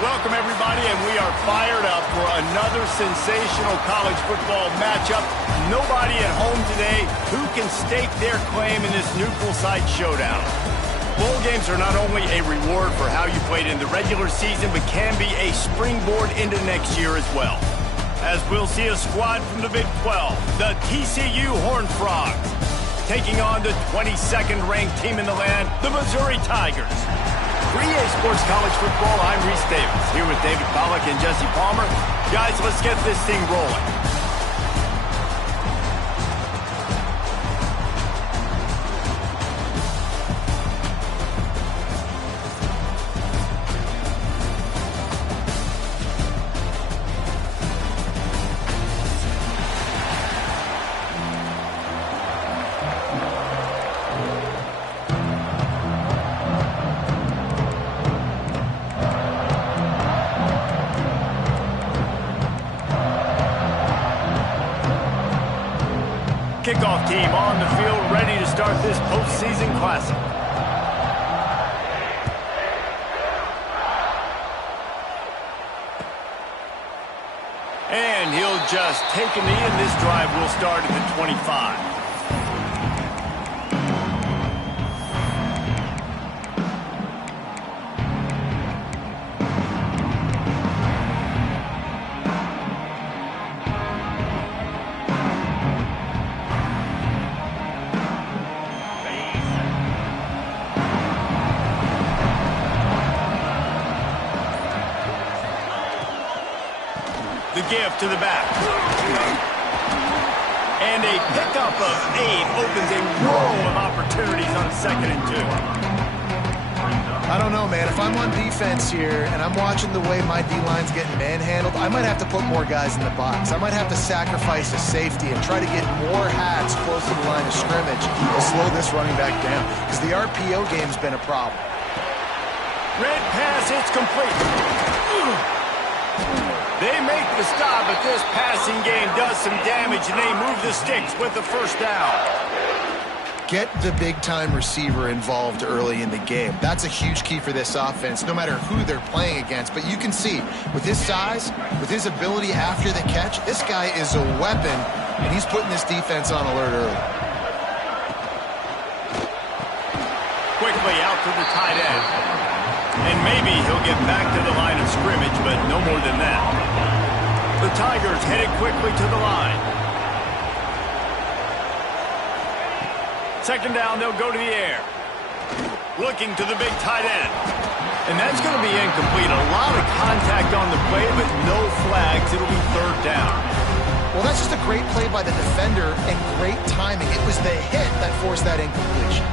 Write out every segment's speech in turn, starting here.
Welcome, everybody, and we are fired up for another sensational college football matchup. Nobody at home today who can stake their claim in this neutral site showdown. Bowl games are not only a reward for how you played in the regular season, but can be a springboard into next year as well. As we'll see a squad from the Big 12, the TCU Horned Frogs, taking on the 22nd ranked team in the land, the Missouri Tigers. For EA Sports College Football, I'm Reese Davis, here with David Pollack and Jesse Palmer. Guys, let's get this thing rolling. Kickoff team on the field, ready to start this postseason classic. And he'll just take a knee, and this drive will start at the 25. The give to the back. And a pickup of 8 opens a world of opportunities on 2nd and 2. I don't know, man. If I'm on defense here and I'm watching the way my D-line's getting manhandled, I might have to put more guys in the box. I might have to sacrifice a safety and try to get more hats close to the line of scrimmage to slow this running back down, because the RPO game's been a problem. Red pass, it's complete. They make the stop, but this passing game does some damage, and they move the sticks with the first down. Get the big-time receiver involved early in the game. That's a huge key for this offense, no matter who they're playing against. But you can see, with his size, with his ability after the catch, this guy is a weapon, and he's putting this defense on alert early. Quickly out to the tight end. And maybe he'll get back to the line of scrimmage, but no more than that. The Tigers headed quickly to the line. 2nd down, they'll go to the air. Looking to the big tight end. And that's going to be incomplete. A lot of contact on the play, but no flags. It'll be 3rd down. Well, that's just a great play by the defender and great timing. It was the hit that forced that incompletion.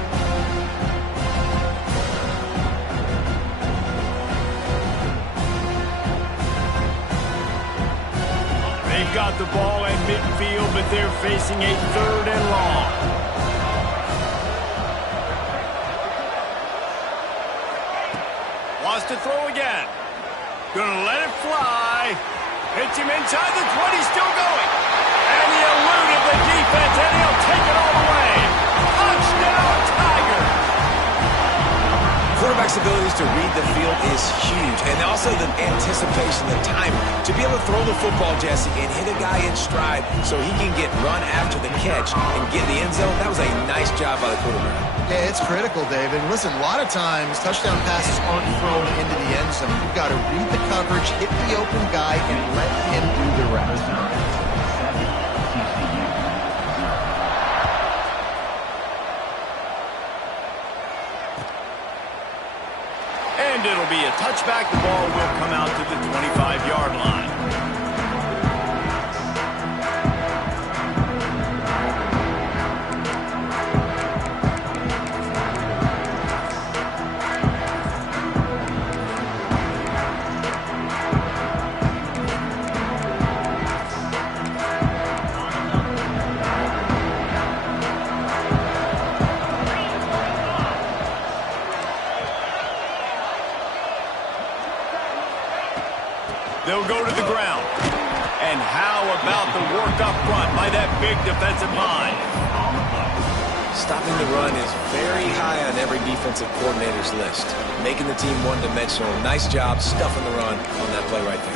They've got the ball at midfield, but they're facing a 3rd and long. Wants to throw again. Gonna let it fly. Hits him inside the 20, still going. And he eluded the defense, and he'll take it all the way. Touchdown, Tigers! Quarterback's abilities to read the field is huge, and also the anticipation, the timing. To be able to throw the football, Jesse, and hit a guy in stride so he can get run after the catch and get in the end zone, that was a nice job by the quarterback. Yeah, it's critical, David. Listen, a lot of times touchdown passes aren't thrown into the end zone. You've got to read the coverage, hit the open guy, and let him do the rest. And it'll be a touchback. The ball will come out to the 25-yard line. They'll go to the ground. And how about the work up front by that big defensive line? Stopping stopping the run is very high on every defensive coordinator's list. Making the team one-dimensional. Nice job stuffing the run on that play right there.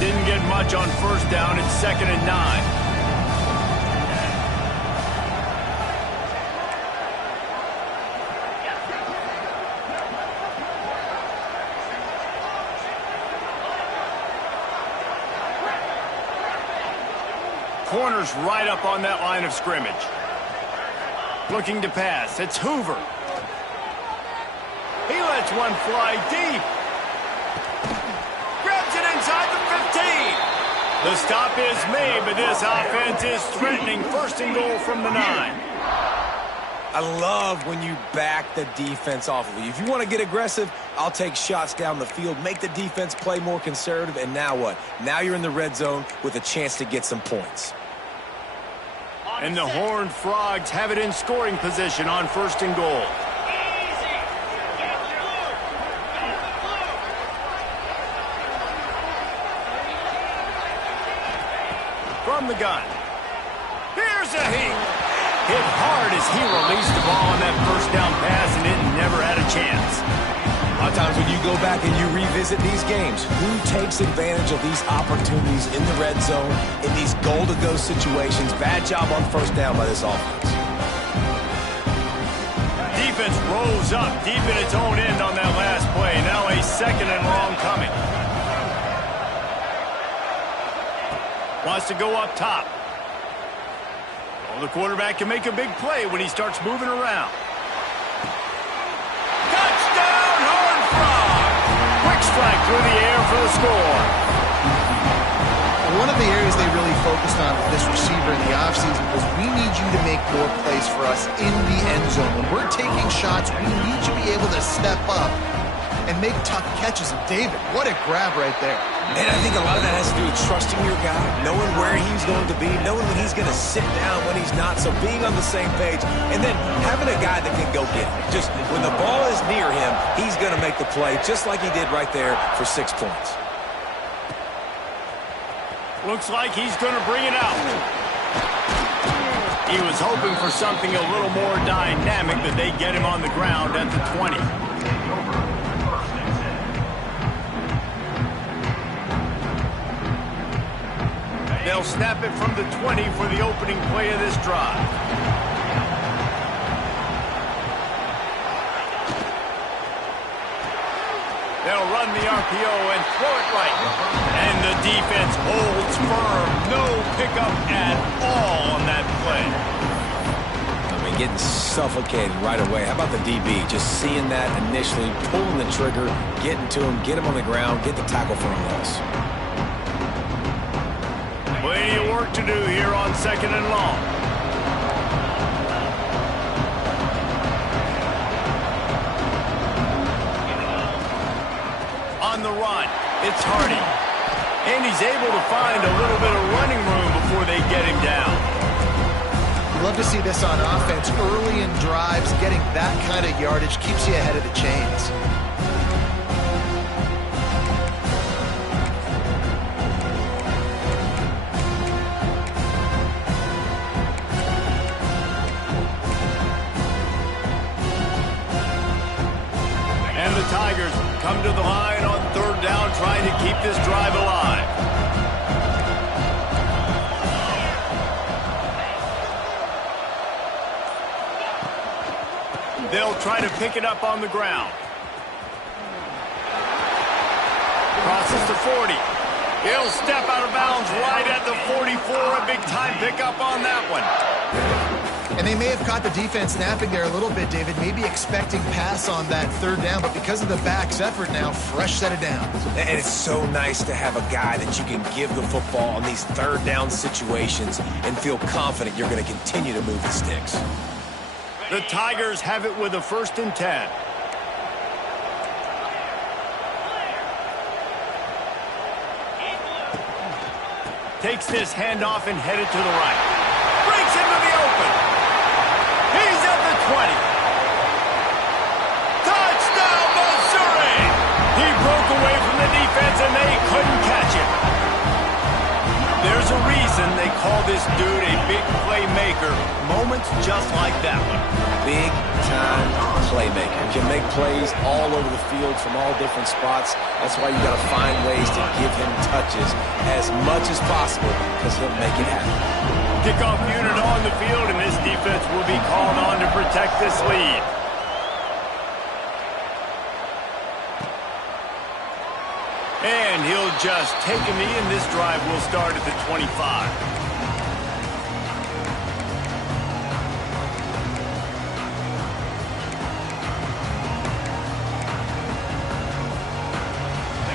Didn't get much on first down. It's 2nd and 9. Corner's right up on that line of scrimmage. Looking to pass. It's Hoover. He lets one fly deep. Grabs it inside the 15. The stop is made, but this offense is threatening. 1st and goal from the 9. I love when you back the defense off of you. If you want to get aggressive, I'll take shots down the field, make the defense play more conservative, and now what? Now you're in the red zone with a chance to get some points. And the Horned Frogs have it in scoring position on 1st and goal. From the gun. Here's a heat. Hit hard as he released the ball on that 1st down pass, and it never had a chance. A lot of times when you go back and you revisit these games, who takes advantage of these opportunities in the red zone, in these goal-to-go situations? Bad job on 1st down by this offense. Defense rose up deep in its own end on that last play. Now a 2nd and long coming. Wants to go up top. Well, the quarterback can make a big play when he starts moving around. Strike through the air for the score. One of the areas they really focused on with this receiver in the offseason was we need you to make more plays for us in the end zone. When we're taking shots, we need you to be able to step up and make tough catches. And David, what a grab right there. And I think a lot of that has to do with trusting your guy, knowing where he's going to be, knowing when he's going to sit down, when he's not, so being on the same page, and then having a guy that can go get it. Just when the ball is near him, he's going to make the play, just like he did right there for 6 points. Looks like he's going to bring it out. He was hoping for something a little more dynamic, but they get him on the ground at the 20. They'll snap it from the 20 for the opening play of this drive. They'll run the RPO and throw it right. And the defense holds firm. No pickup at all on that play. I mean, getting suffocated right away. How about the DB? Just seeing that initially, pulling the trigger, getting to him, get him on the ground, get the tackle for a loss. Plenty of work to do here on 2nd and long. On the run, it's Hardy. And he's able to find a little bit of running room before they get him down. Love to see this on offense. Early in drives, getting that kind of yardage keeps you ahead of the chains. And the Tigers come to the line on 3rd down, trying to keep this drive alive. They'll try to pick it up on the ground. Crosses to 40. He'll step out of bounds right at the 44. A big-time pickup on that one. And they may have caught the defense napping there a little bit, David, maybe expecting pass on that 3rd down, but because of the back's effort now, fresh set of downs. And it's so nice to have a guy that you can give the football on these 3rd down situations and feel confident you're going to continue to move the sticks. The Tigers have it with a 1st and 10. Takes this handoff and headed to the right. Breaks into the open. He's at the 20. Touchdown, Missouri! He broke away from season, they call this dude a big playmaker. Moments just like that one. Big-time playmaker. Can make plays all over the field from all different spots. That's why you got to find ways to give him touches as much as possible because he'll make it happen. Kickoff unit on the field, and this defense will be called on to protect this lead. And he'll just take a knee, and this drive will start at the 25.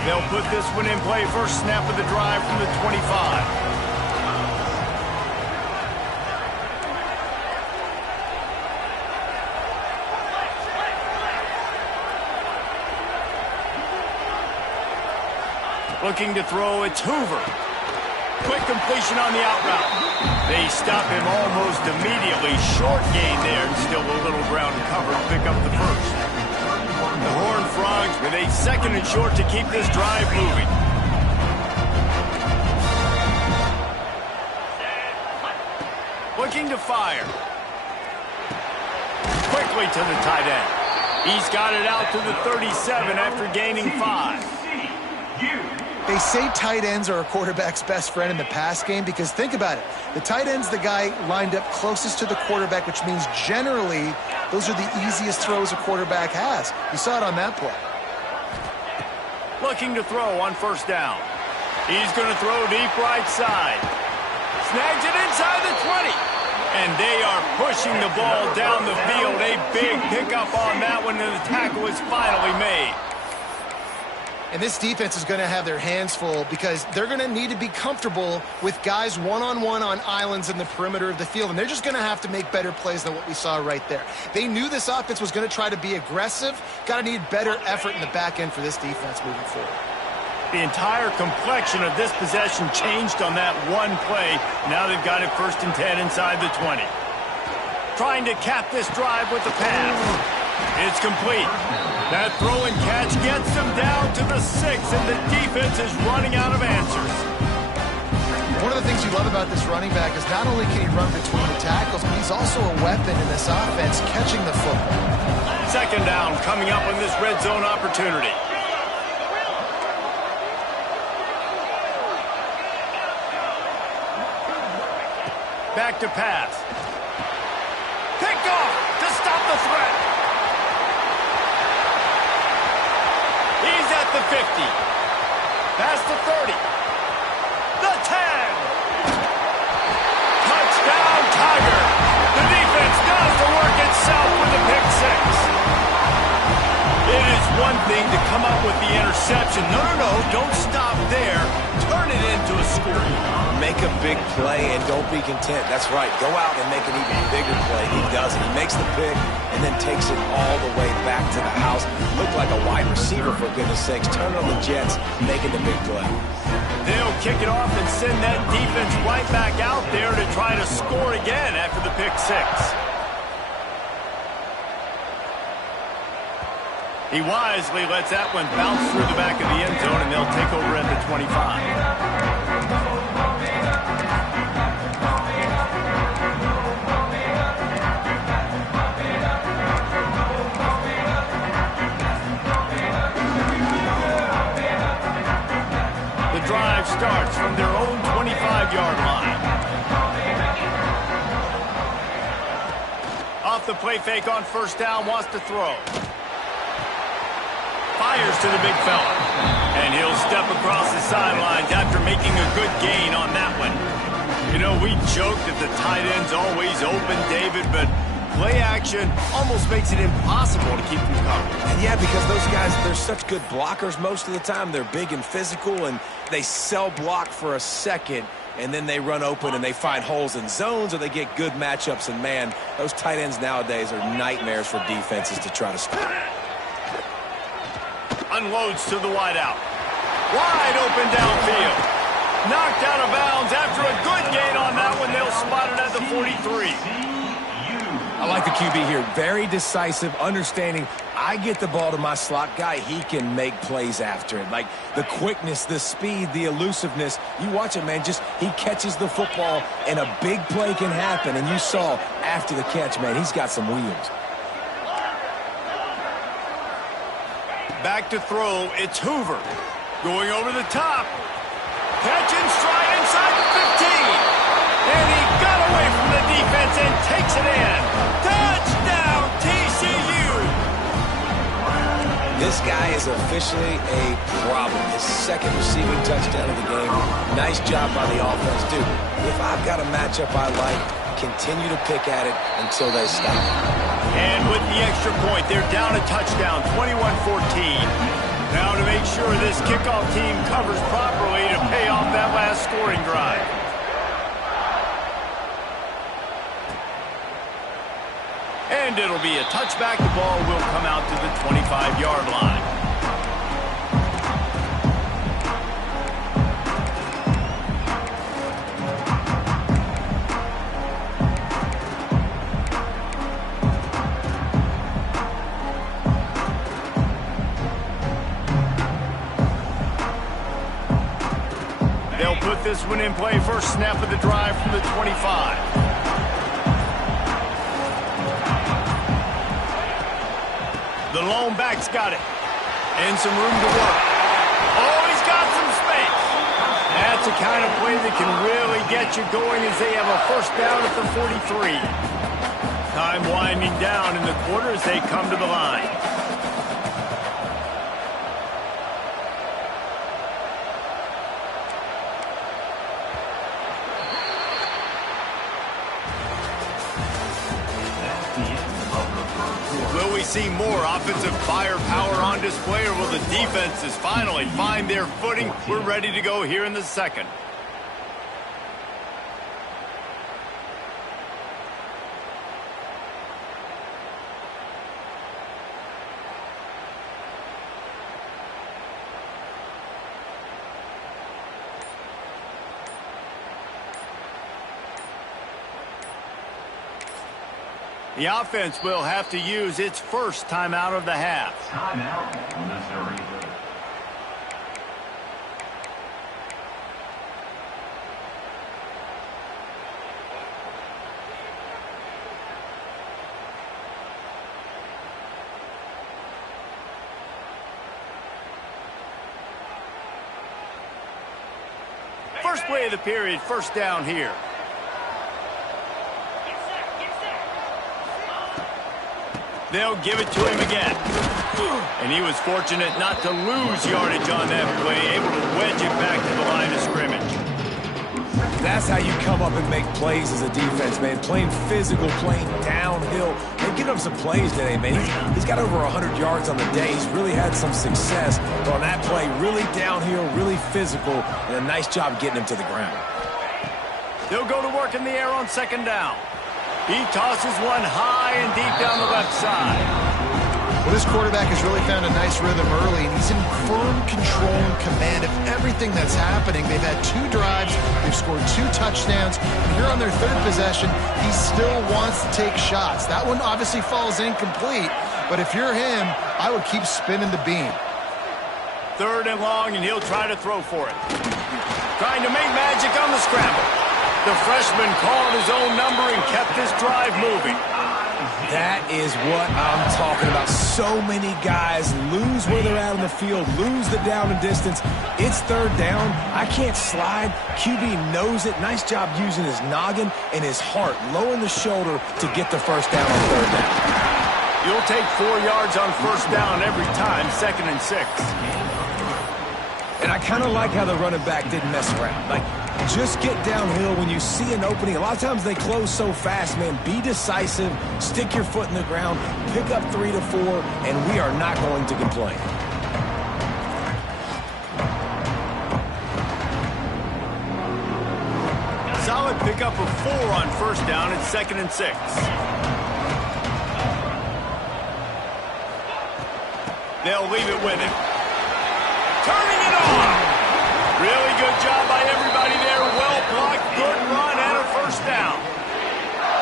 They'll put this one in play. First snap of the drive from the 25. Looking to throw, it's Hoover. Quick completion on the out route. They stop him almost immediately. Short gain there, and still a little ground to cover to pick up the first. The Horned Frogs with a second and short to keep this drive moving. Looking to fire. Quickly to the tight end. He's got it out to the 37 after gaining 5. They say tight ends are a quarterback's best friend in the pass game because think about it. The tight end's the guy lined up closest to the quarterback, which means generally those are the easiest throws a quarterback has. You saw it on that play. Looking to throw on first down. He's going to throw deep right side. Snags it inside the 20. And they are pushing the ball down the field. A big pickup on that one, and the tackle is finally made. And this defense is going to have their hands full because they're going to need to be comfortable with guys one-on-one on islands in the perimeter of the field. And they're just going to have to make better plays than what we saw right there. They knew this offense was going to try to be aggressive. Got to need better effort in the back end for this defense moving forward. The entire complexion of this possession changed on that one play. Now they've got it 1st and 10 inside the 20. Trying to cap this drive with the pass. It's complete. That throw and catch gets them down to the 6, and the defense is running out of answers. One of the things you love about this running back is not only can he run between the tackles, but he's also a weapon in this offense catching the football. 2nd down coming up on this red zone opportunity. Back to pass. Picked off to stop the threat. He's at the 50. Past the 30. The 10. Touchdown, Tiger. The defense does the work itself with the pick 6. It is one thing to come up with the interception. No, don't stop there. Turn it into a score. Make a big play and don't be content. That's right. Go out and make an even bigger play. He does it. He makes the pick and then takes it all the way back to the house. Looked like a wide receiver, for goodness sakes. Turn on the Jets, making the big play. They'll kick it off and send that defense right back out there to try to score again after the pick 6. He wisely lets that one bounce through the back of the end zone, and they'll take over at the 25. The drive starts from their own 25-yard line. Off the play fake on 1st down, wants to throw. Fires to the big fella. And he'll step across the sidelines after making a good gain on that one. You know, we joke that the tight end's always open, David, but play action almost makes it impossible to keep them covered. And yeah, because those guys, they're such good blockers most of the time. They're big and physical, and they cell block for a second, and then they run open and they find holes in zones, or they get good matchups. And, man, those tight ends nowadays are nightmares for defenses to try to stop. Unloads to the wideout. Wide open downfield. Knocked out of bounds after a good gain on that one. They'll spot it at the 43. I like the QB here. Very decisive, understanding I get the ball to my slot guy, he can make plays after it. Like the quickness, the speed, the elusiveness. You watch it, man, just he catches the football and a big play can happen. And you saw after the catch, man, he's got some wheels. Back to throw, it's Hoover. Going over the top. Catch and stride inside the 15. And he got away from the defense and takes it in. Touchdown, TCU! This guy is officially a problem. His second receiving touchdown of the game. Nice job by the offense, dude. If I've got a matchup I like, continue to pick at it until they stop. And with the extra point, they're down a touchdown, 21-14. Now to make sure this kickoff team covers properly to pay off that last scoring drive. And it'll be a touchback. The ball will come out to the 25-yard line. They'll put this one in play. First snap of the drive from the 25. The lone back's got it. And some room to work. Oh, he's got some space. That's the kind of play that can really get you going as they have a first down at the 43. Time winding down in the quarter as they come to the line. Will we see more offensive firepower on display, or will the defenses finally find their footing? We're ready to go here in the second. The offense will have to use its first timeout of the half. Timeout, Missouri. First play of the period, first down here. They'll give it to him again. And he was fortunate not to lose yardage on that play, able to wedge it back to the line of scrimmage. That's how you come up and make plays as a defense, man. Playing physical, playing downhill. They get him some plays today, man. He's got over 100 yards on the day. He's really had some success. But on that play, really downhill, really physical, and a nice job getting him to the ground. They'll go to work in the air on second down. He tosses one high and deep down the left side. Well, this quarterback has really found a nice rhythm early, and he's in firm control and command of everything that's happening. They've had 2 drives. They've scored 2 touchdowns. And here on their 3rd possession, he still wants to take shots. That one obviously falls incomplete, but if you're him, I would keep spinning the beam. 3rd and long, and he'll try to throw for it. Trying to make magic on the scramble. The freshman called his own number and kept this drive moving. That is what I'm talking about. So many guys lose where they're at on the field, lose the down and distance. It's 3rd down. I can't slide. QB knows it. Nice job using his noggin and his heart, lowering the shoulder to get the first down on 3rd down. You'll take 4 yards on first down every time, 2nd and 6. And I kind of like how the running back didn't mess around. Like, just get downhill when you see an opening. A lot of times they close so fast, man. Be decisive, stick your foot in the ground, pick up 3 to 4, and we are not going to complain. Solid pickup of 4 on first down at 2nd and 6. They'll leave it with him. Turning it on. Really good job by everybody there. Well blocked, good run, and a first down.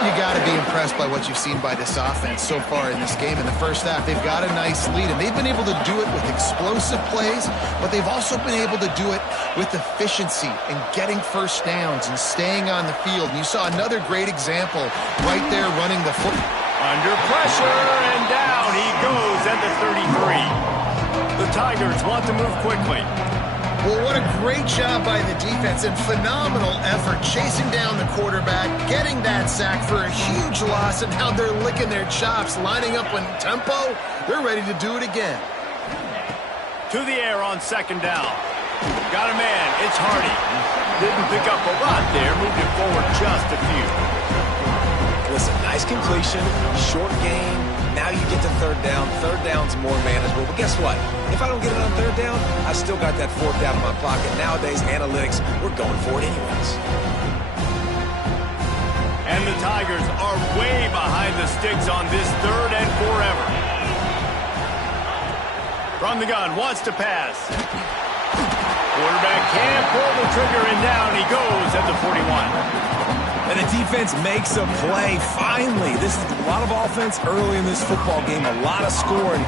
You got to be impressed by what you've seen by this offense so far in this game. In the first half, they've got a nice lead, and they've been able to do it with explosive plays, but they've also been able to do it with efficiency and getting first downs and staying on the field. And you saw another great example right there running the foot. Under pressure, and down he goes at the 33. The Tigers want to move quickly. Well, what a great job by the defense and phenomenal effort chasing down the quarterback, getting that sack for a huge loss, and now they're licking their chops, lining up in tempo. They're ready to do it again. To the air on second down. Got a man. It's Hardy. Didn't pick up a lot there. Moved it forward just a few. Listen, nice completion, short game. Now you get to third down. Third down's more manageable. But guess what? If I don't get it on third down, I still got that fourth down in my pocket. Nowadays, analytics, we're going for it anyways. And the Tigers are way behind the sticks on this third and forever. From the gun, wants to pass. Quarterback can't pull the trigger, and down he goes at the 41. And the defense makes a play. Finally, this is a lot of offense early in this football game, a lot of scoring.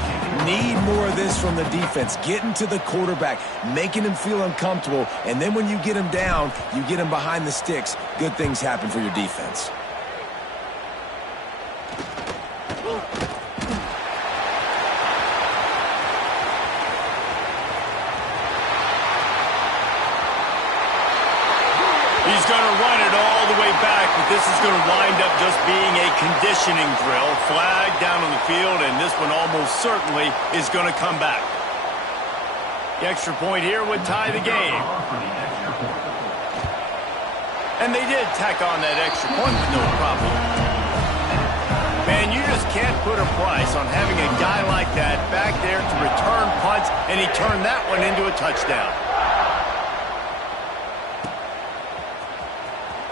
Need more of this from the defense. Getting to the quarterback, making him feel uncomfortable, and then when you get him down, you get him behind the sticks. Good things happen for your defense. He's going to run it all the way back, but this is going to wind up just being a conditioning drill. Flag down on the field, and this one almost certainly is going to come back. The extra point here would tie the game. And they did tack on that extra point with no problem. Man, you just can't put a price on having a guy like that back there to return punts, and he turned that one into a touchdown.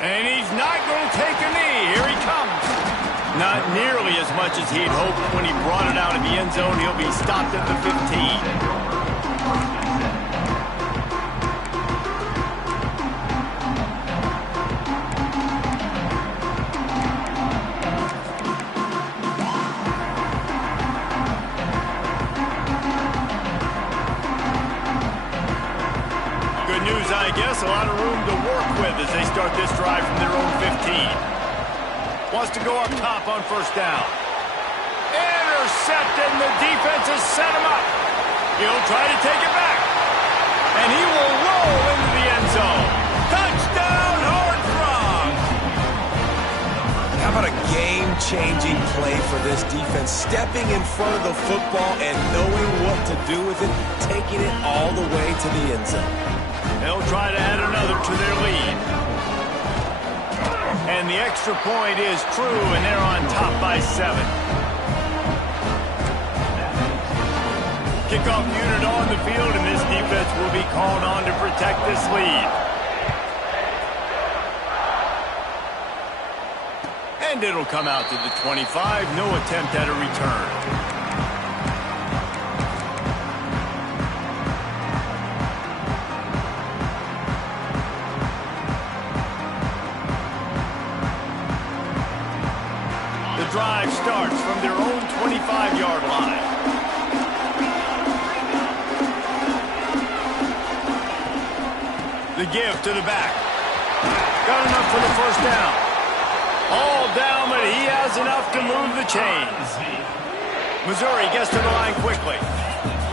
And he's not going to take a knee. Here he comes. Not nearly as much as he'd hoped when he brought it out of the end zone. He'll be stopped at the 15. I guess a lot of room to work with as they start this drive from their own 15. Wants to go up top on first down. Intercepted, and the defense has set him up. He'll try to take it back. And he will roll into the end zone. Touchdown, Horned Frog! How about a game-changing play for this defense? Stepping in front of the football and knowing what to do with it, taking it all the way to the end zone. They'll try to add another to their lead. And the extra point is true, and they're on top by 7. Kickoff unit on the field, and this defense will be called on to protect this lead. And it'll come out to the 25. No attempt at a return. Drive starts from their own 25-yard line. The give to the back. Got enough for the first down. All down, but he has enough to move the chains. Missouri gets to the line quickly.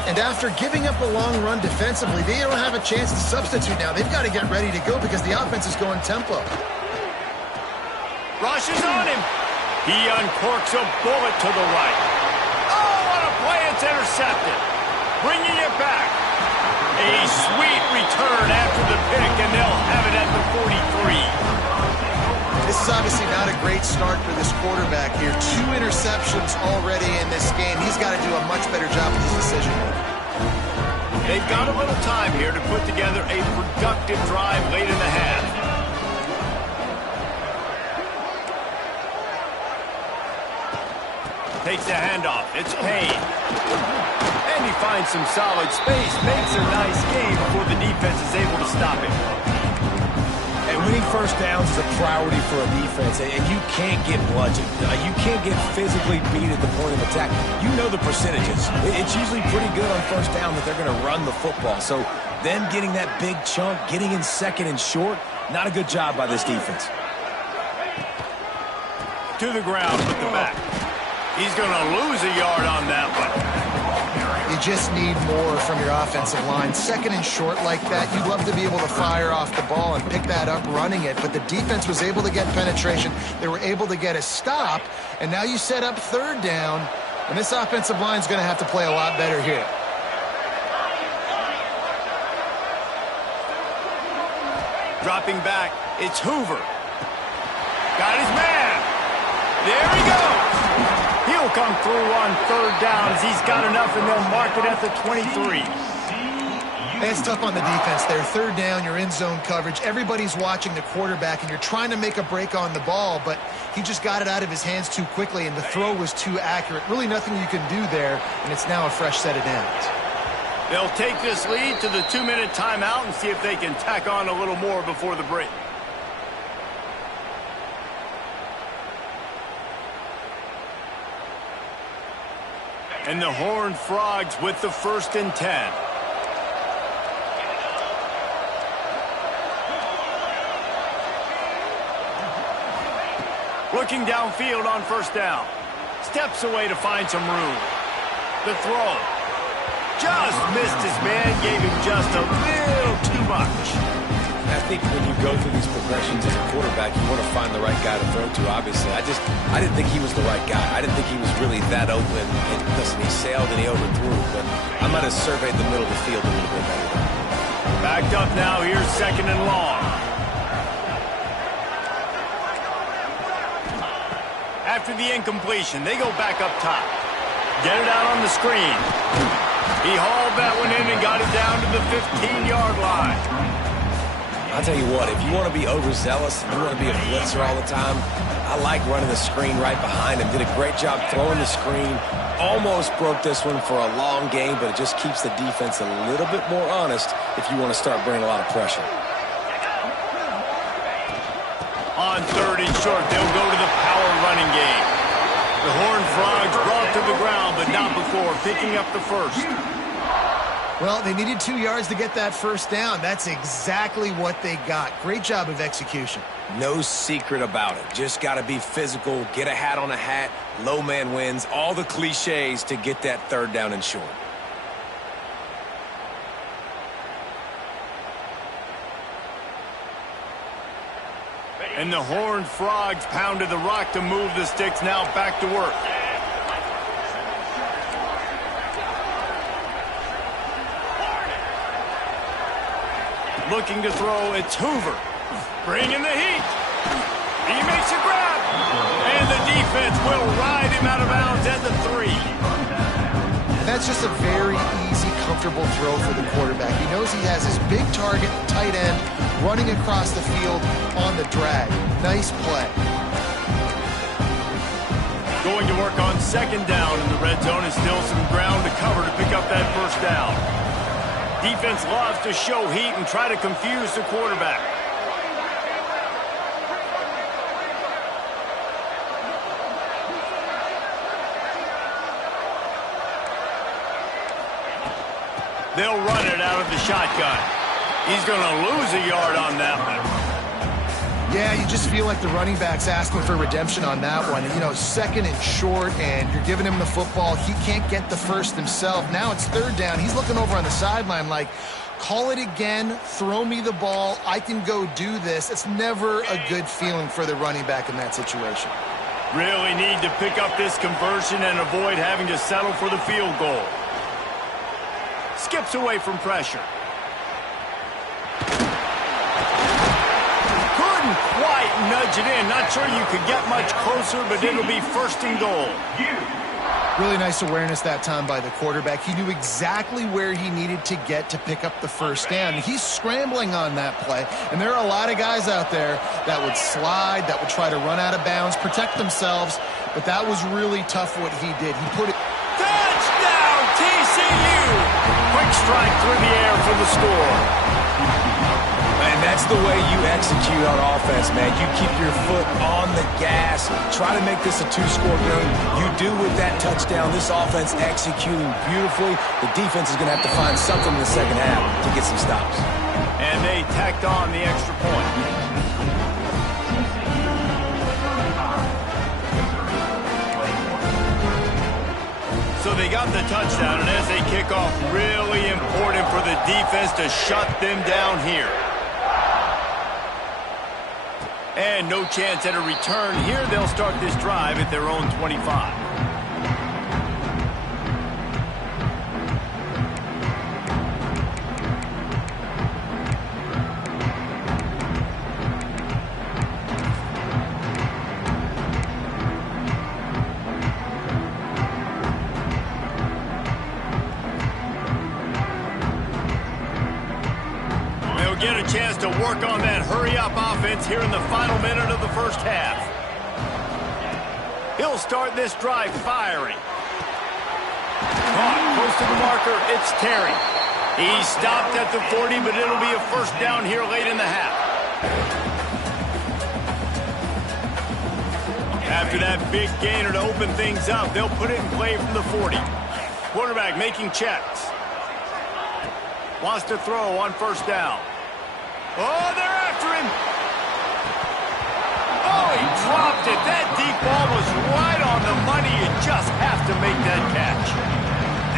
And after giving up a long run defensively, they don't have a chance to substitute now. They've got to get ready to go because the offense is going tempo. Rush is on him. He uncorks a bullet to the right. Oh, what a play. It's intercepted. Bringing it back. A sweet return after the pick, and they'll have it at the 43. This is obviously not a great start for this quarterback here. 2 interceptions already in this game. He's got to do a much better job with his decision-making. They've got a little time here to put together a productive drive late in the half. Takes the handoff. It's Payne. And he finds some solid space. Makes a nice game before the defense is able to stop him. And when he first first downs is a priority for a defense, and you can't get bludgeoned. You can't get physically beat at the point of attack. You know the percentages. It's usually pretty good on first down that they're going to run the football. So them getting that big chunk, getting in second and short, not a good job by this defense. To the ground with the back. He's going to lose a yard on that one. You just need more from your offensive line. Second and short like that, you'd love to be able to fire off the ball and pick that up running it, but the defense was able to get penetration. They were able to get a stop, and now you set up third down, and this offensive line is going to have to play a lot better here. Dropping back, it's Hoover. Got his man. There he goes. He'll come through on third down as he's got enough, and they'll mark it at the 23. It's tough on the defense there. Third down, you're in zone coverage. Everybody's watching the quarterback, and you're trying to make a break on the ball, but he just got it out of his hands too quickly, and the throw was too accurate. Really nothing you can do there, and it's now a fresh set of downs. They'll take this lead to the 2-minute timeout and see if they can tack on a little more before the break. And the Horned Frogs with the 1st and 10. Looking downfield on first down. Steps away to find some room. The throw. Just missed his man, gave him just a little too much. I think when you go through these progressions as a quarterback, you want to find the right guy to throw to, obviously. I didn't think he was the right guy. I didn't think he was really that open. And listen, he sailed and he overthrew, but I might have surveyed the middle of the field a little bit better. Backed up now, here's 2nd and long. After the incompletion, they go back up top. Get it out on the screen. He hauled that one in and got it down to the 15-yard line. I'll tell you what, if you want to be overzealous and you want to be a blitzer all the time, I like running the screen right behind him. Did a great job throwing the screen. Almost broke this one for a long game, but it just keeps the defense a little bit more honest if you want to start bringing a lot of pressure. On 3rd and short, they'll go to the power running game. The Horned Frogs brought to the ground, but not before picking up the 1st. Well, they needed 2 yards to get that first down. That's exactly what they got. Great job of execution. No secret about it. Just got to be physical, get a hat on a hat, low man wins, all the cliches to get that third down and short. And the Horned Frogs pounded the rock to move the sticks, now back to work. Looking to throw, it's Hoover. Bringing the heat. He makes a grab. And the defense will ride him out of bounds at the 3. And that's just a very easy, comfortable throw for the quarterback. He knows he has his big target, tight end, running across the field on the drag. Nice play. Going to work on 2nd down in the red zone, and still some ground to cover to pick up that first down. Defense loves to show heat and try to confuse the quarterback. They'll run it out of the shotgun. He's going to lose a yard on that one. Yeah, you just feel like the running back's asking for redemption on that one. You know, 2nd and short, and you're giving him the football. He can't get the first himself. Now it's 3rd down. He's looking over on the sideline like, call it again, throw me the ball, I can go do this. It's never a good feeling for the running back in that situation. Really need to pick up this conversion and avoid having to settle for the field goal. Skips away from pressure. Couldn't quite nudge it in. Not sure you could get much closer, but it'll be 1st and goal. Really nice awareness that time by the quarterback. He knew exactly where he needed to get to pick up the first down. He's scrambling on that play, and there are a lot of guys out there that would slide, that would try to run out of bounds, protect themselves, but that was really tough what he did. He put it... Touchdown, TCU! Quick strike through the air for the score. And that's the way you execute on offense, man. You keep your foot on the gas. Try to make this a two-score game. You do with that touchdown. This offense executing beautifully. The defense is going to have to find something in the second half to get some stops. And they tacked on the extra point. So they got the touchdown, and as they kick off, really important for the defense to shut them down here. And no chance at a return here. They'll start this drive at their own 25. Get a chance to work on that hurry-up offense here in the final minute of the first half. He'll start this drive firing. Caught close to the marker. It's Terry. He stopped at the 40, but it'll be a first down here late in the half. After that big gainer to open things up, they'll put it in play from the 40. Quarterback making checks. Wants to throw on first down. Oh, they're after him. Oh, he dropped it. That deep ball was right on the money. You just have to make that catch.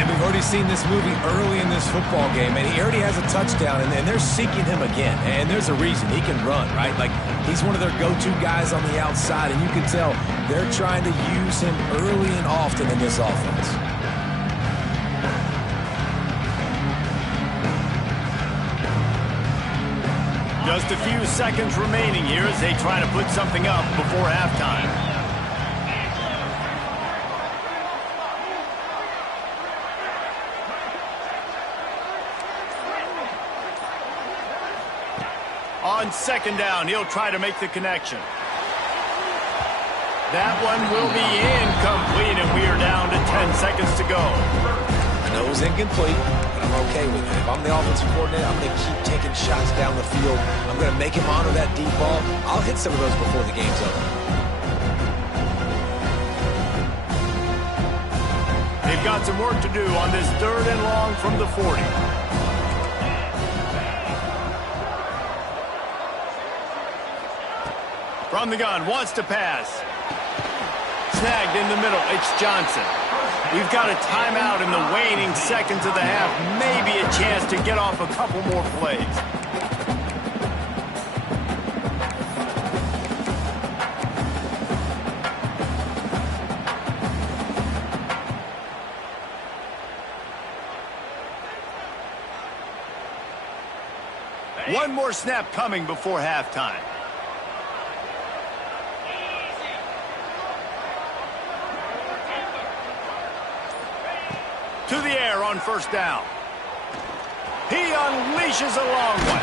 And we've already seen this movie early in this football game, and he already has a touchdown, and they're seeking him again. And there's a reason. He can run, right? Like, he's one of their go-to guys on the outside, and you can tell they're trying to use him early and often in this offense. Just a few seconds remaining here as they try to put something up before halftime. On second down, he'll try to make the connection. That one will be incomplete, and we are down to 10 seconds to go. I know it was incomplete, but I'm okay with it. If I'm the offensive coordinator, I'm going to keep taking shots down the field. I'm going to make him honor that deep ball. I'll hit some of those before the game's over. They've got some work to do on this third and long from the 40. From the gun, wants to pass. Snagged in the middle, it's Johnson. We've got a timeout in the waning seconds of the half. Maybe a chance to get off a couple more plays. One more snap coming before halftime. To the air on first down. He unleashes a long one.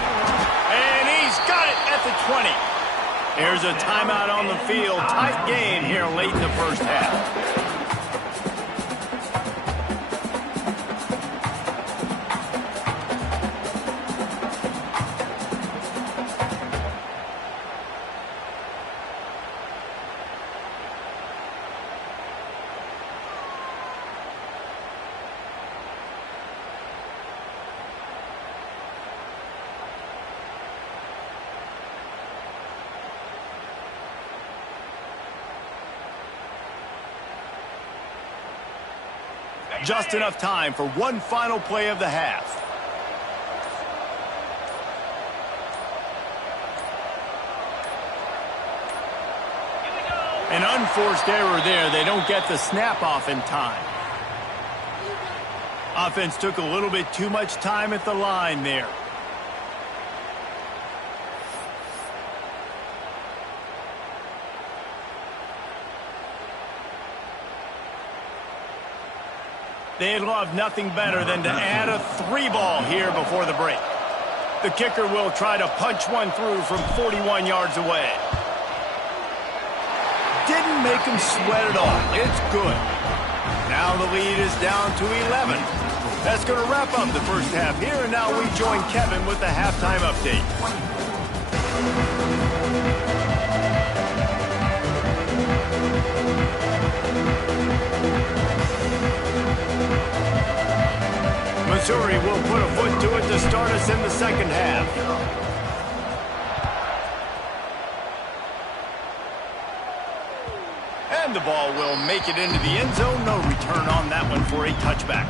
And he's got it at the 20. Here's a timeout on the field. Tight game here late in the first half. Just enough time for one final play of the half. An unforced error there. They don't get the snap off in time. Offense took a little bit too much time at the line there. They'd love nothing better than to add a 3-ball here before the break. The kicker will try to punch one through from 41 yards away. Didn't make him sweat at all. It's good. Now the lead is down to 11. That's going to wrap up the first half here, and now we join Kevin with the halftime update. Missouri will put a foot to it to start us in the second half. And the ball will make it into the end zone. No return on that one for a touchback.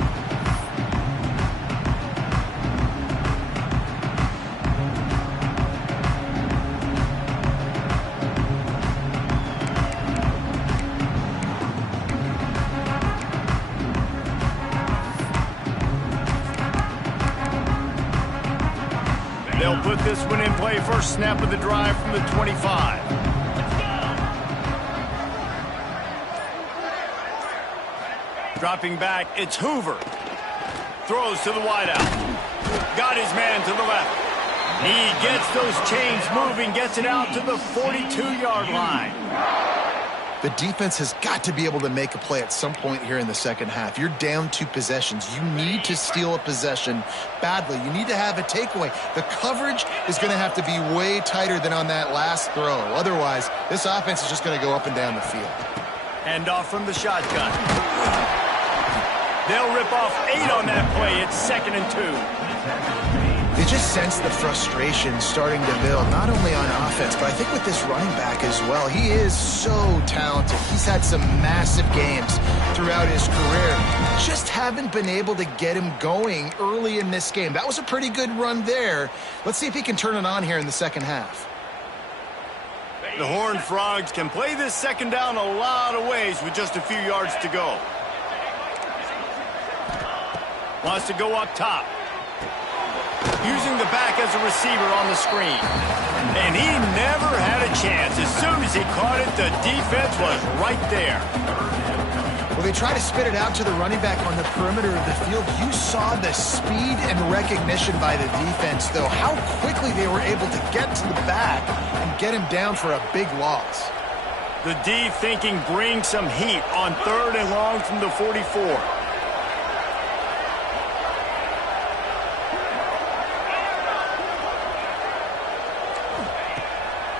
They'll put this one in play. First snap of the drive from the 25. Dropping back, it's Hoover. Throws to the wideout. Got his man to the left. He gets those chains moving, gets it out to the 42-yard line. The defense has got to be able to make a play at some point here in the second half. You're down 2 possessions. You need to steal a possession badly. You need to have a takeaway. The coverage is going to have to be way tighter than on that last throw. Otherwise, this offense is just going to go up and down the field. Hand off from the shotgun. They'll rip off 8 on that play. It's 2nd and 2. They just sense the frustration starting to build, not only on offense, but I think with this running back as well. He is so talented. He's had some massive games throughout his career. Just haven't been able to get him going early in this game. That was a pretty good run there. Let's see if he can turn it on here in the second half. The Horned Frogs can play this second down a lot of ways with just a few yards to go. Wants to go up top. Using the back as a receiver on the screen. And he never had a chance. As soon as he caught it, the defense was right there. Well, they try to spit it out to the running back on the perimeter of the field. You saw the speed and recognition by the defense, though. How quickly they were able to get to the back and get him down for a big loss. The D thinking bring some heat on 3rd and long from the 44.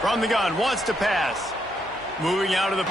From the gun, wants to pass. Moving out of the